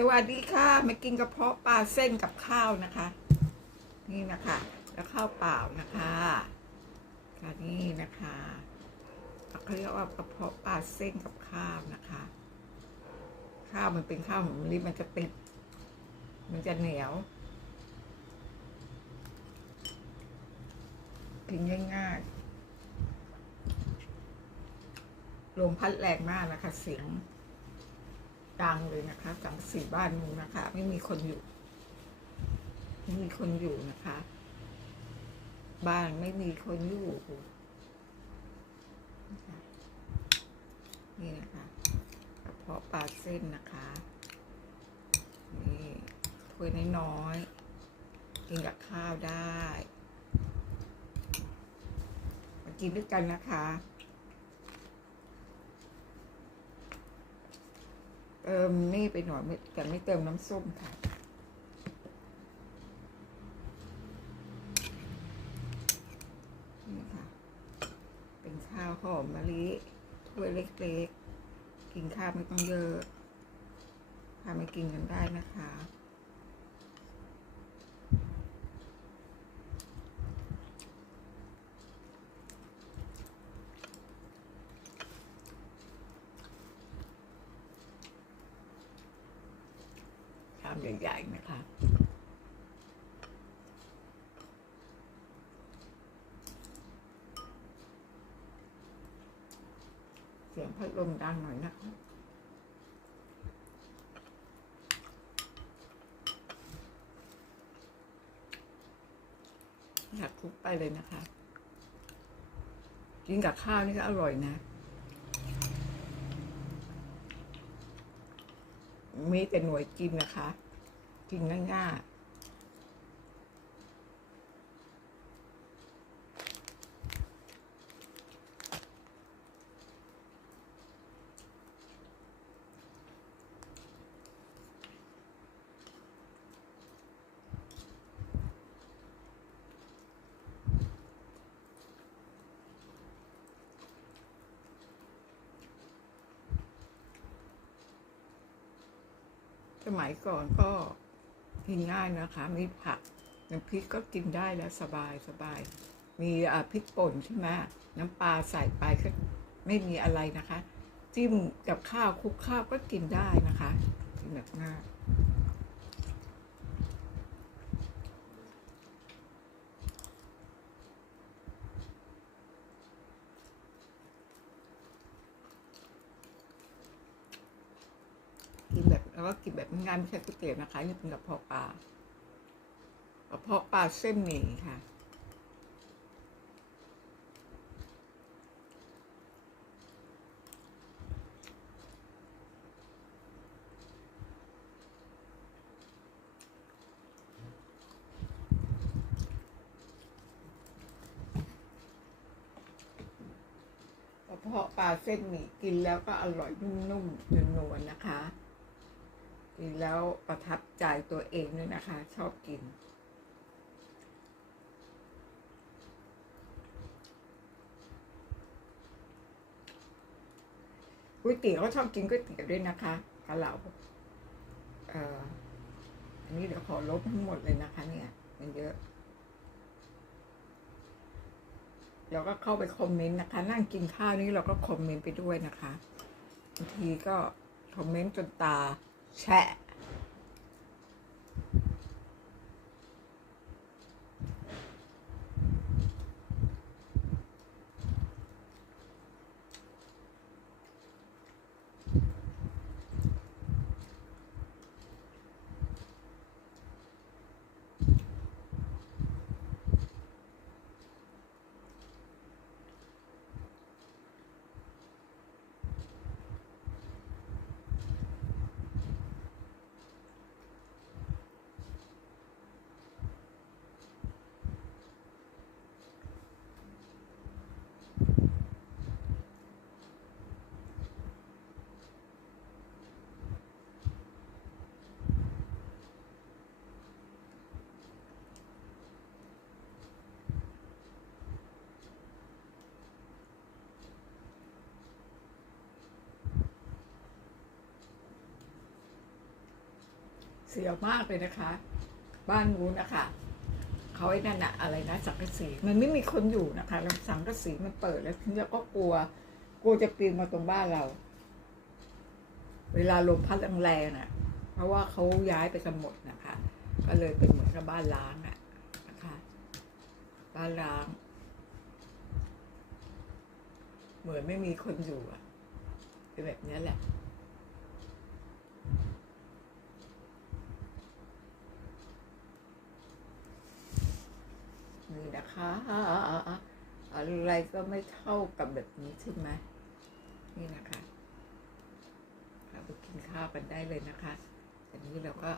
สวัสดีค่ะมากินกระเพาะปลาเส้นกับข้าวนะคะ นี่นะคะ แล้วข้าวเปล่านะคะค่ะนี่นะคะเขาเรียกว่ากระเพาะปลาเส้นกับข้าวนะคะ ข้าวมันเป็นข้าวหอมมะลิมันจะติดมันจะเหนียวกินง่ายๆลมพัดแรงมากนะคะเสียง ดังเลยนะคะสังสีบ้านหนูนะคะ ไม่มีคนอยู่ ไม่มีคนอยู่นะคะ บ้านไม่มีคนอยู่นี่นะคะกระเพาะปลาเส้นนะคะนี่ถ้วยน้อยๆกินกับข้าวได้ มากินด้วยกันนะคะ เติมนี่ไปหน่อยม่แต่ไม่เติมน้ำส้มค่ะ นี่ค่ะ เป็นข้าวหอมมะลิถ้วยเล็กๆ กินข้าวไม่ต้องเยอะข้าวไม่กินกันได้นะคะ ชามใหญ่ๆนะคะเสียงพัดลมดังหน่อยนะคะอยากคุกไปเลยนะคะ กินกับข้าวนี่ก็อร่อยนะ มีแต่หน่วยกินนะคะ กินง่ายๆสมัยก่อนก็ กินง่ายนะคะ มีผักน้ำพริกก็กินได้แล้วสบายสบาย มีอ่าพริกป่นใช่ไหมน้ำปลาใส่ไปก็ไม่มีอะไรนะคะ จิ้มกับข้าวคลุกข้าวก็กินได้นะคะกินแบบง่ายกินแบบแล้ วก็กินแบบง่ายไม่ใช่ก๋วยเตี๋ยวนะคะนี่เป็นกระเพาะปลากระเพาะปลาเส้นหมี่ค่ะกระเพาะปลาเส้นหมี่กินแล้วก็อร่อยนุ่มๆนวลๆนะคะ กินแล้วประทับใจตัวเองด้วยนะคะ ชอบกิน ก๋วยเตี๋ยวก็ชอบกินก๋วยเตี๋ยวด้วยนะคะกะเหลาเอ่ออันนี้เดี๋ยวขอลบทั้งหมดเลยนะคะ เนี่ย มันเยอะเราก็เข้าไปคอมเมนต์นะคะ นั่งกินข้าวนี้เราก็คอมเมนต์ไปด้วยนะคะบางทีก็คอมเมนต์จนตา แสียวมากเลยนะคะ บ้านนู้นนะคะเขาไอ้นั่นอะอะไรนะสังกะสีมันไม่มีคนอยู่นะคะแล้วสังกะสีมันเปิดแล้วทีนี้ก็กลัว กลัวจะปีนมาตรงบ้านเรา เวลาลมพัดแรงๆน่ะ เพราะว่าเขาย้ายไปกันหมดนะคะ ก็เลยเป็นเหมือนกับบ้านล้างอะนะคะ บ้านล้าง เหมือนไม่มีคนอยู่อะเป็นแบบนี้แหละ นี่นะคะ อะไรก็ไม่เท่ากับแบบนี้ใช่ไหมนี่นะคะเราไปกินข้าวกันได้เลยนะคะอันนี้เราก็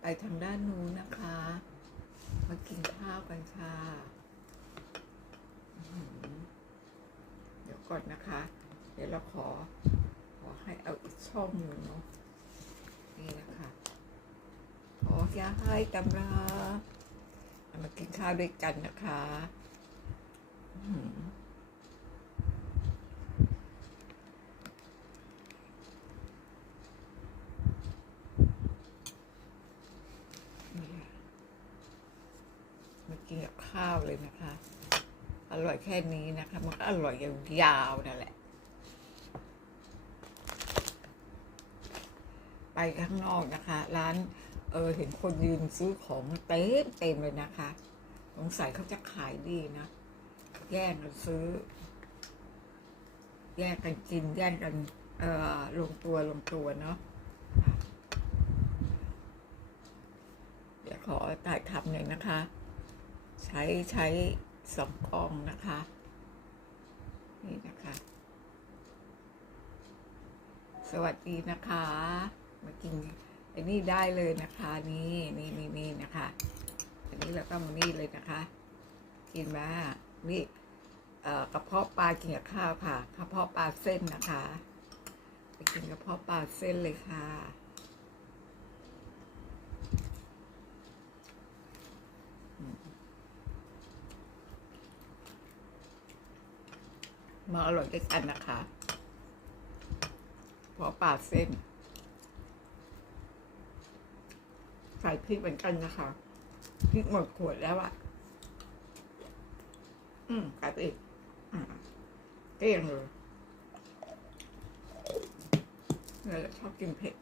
ไปทางด้านนู้นนะคะ มากินข้าวกันค่ะเดี๋ยวก่อนนะคะ เดี๋ยวเราขอ ขอให้เอาอีกช่องหนึ่งเนาะนี่นะคะขออย่าให้ตำรา มากินข้าวด้วยกันนะคะมากินกับข้าวเลยนะคะ อร่อยแค่นี้นะคะ มันก็อร่อยยาวๆนั่นแหละ ไปข้างนอกนะคะ ร้าน เออเห็นคนยืนซื้อของเต็มเต็มเลยนะคะสงสัยเขาจะขายดีนะ แย่งกันซื้อ แย่งกันกิน แย่งกัน เอ่อลงตัวลงตัวเนาะเดี๋ยวขอถ่ายทำหน่อยนะคะ ใช้ใช้สองกล้องนะคะ นี่นะคะ สวัสดีนะคะ มากิน อ้นี่ได้เลยนะคะนี่นี่นี่นี่นะคะ อันนี้เราก็มานี่เลยนะคะ กินมานี่เอ่อกระเพาะปลากินกับข้าวค่ะกระเพาะปลาเส้นนะคะไปกินกระเพาะปลาเส้นเลยค่ะมาอร่อยด้วยกันนะคะเพาะปลาเส้น ใส่พริกเหมือนกันนะคะพริกหมดขวดแล้วอะอืมใส่ไปอีกอ่าเกลี้ยงเลยเนี่ยแหละชอบกินเผ็ด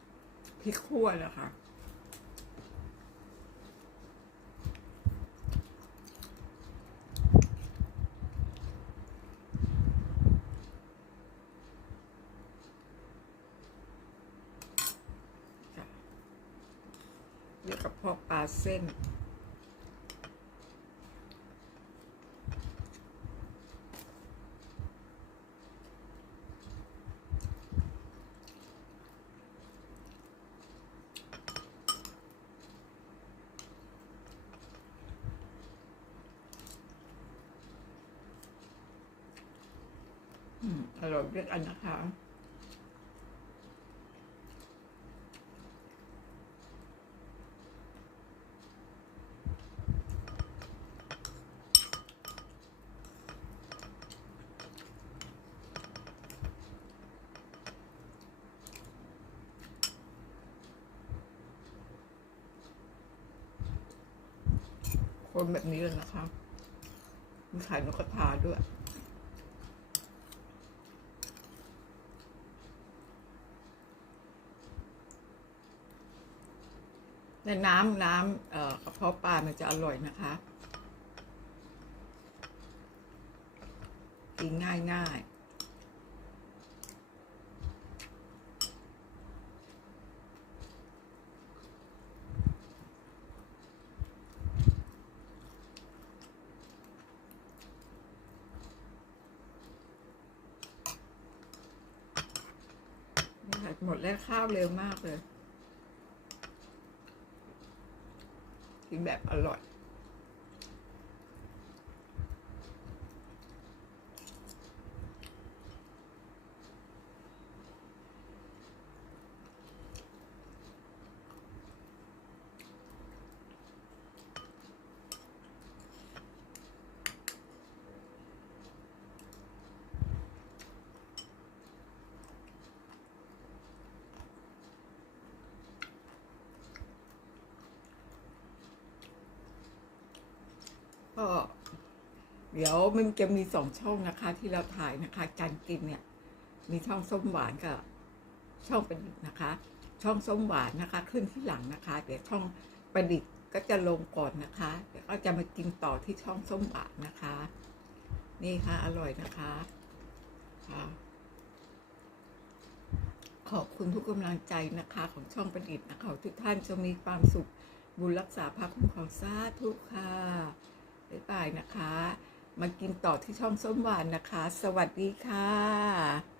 พริกขั่วนะคะ เรียกกับพอกปลาเส้น อร่อยด้วยกันนะคะ คนแบบนี้เลยนะคะมีขายนกกระทาด้วยในน้ำน้ำเอ่อกระเพาะปลา มันจะอร่อยนะคะ กินง่ายง่าย นี่ค่ะหมดแล้วข้าวเร็วมากเลย กินแบบอร่อย ก็เดี๋ยวมันจะมีสองช่องนะคะ ที่เราถ่ายนะคะการกินเนี่ย มีช่องส้มหวานกับช่องประดิษฐ์นะคะ ช่องส้มหวานนะคะ ขึ้นที่หลังนะคะ เดี๋ยวช่องประดิษฐ์ก็จะลงก่อนนะคะเดี๋ยวก็จะมากินต่อที่ช่องส้มหวานนะคะ นี่ค่ะอร่อยนะคะค่ะขอบคุณทุกกำลังใจนะคะ ของช่องประดิษฐ์นะคะทุกท่านจะมีความสุขบุญรักษาภาพคุ้มครองสาธุค่ะ บ๊ายบายนะคะ มากินต่อที่ช่องส้มหวานนะคะ สวัสดีค่ะ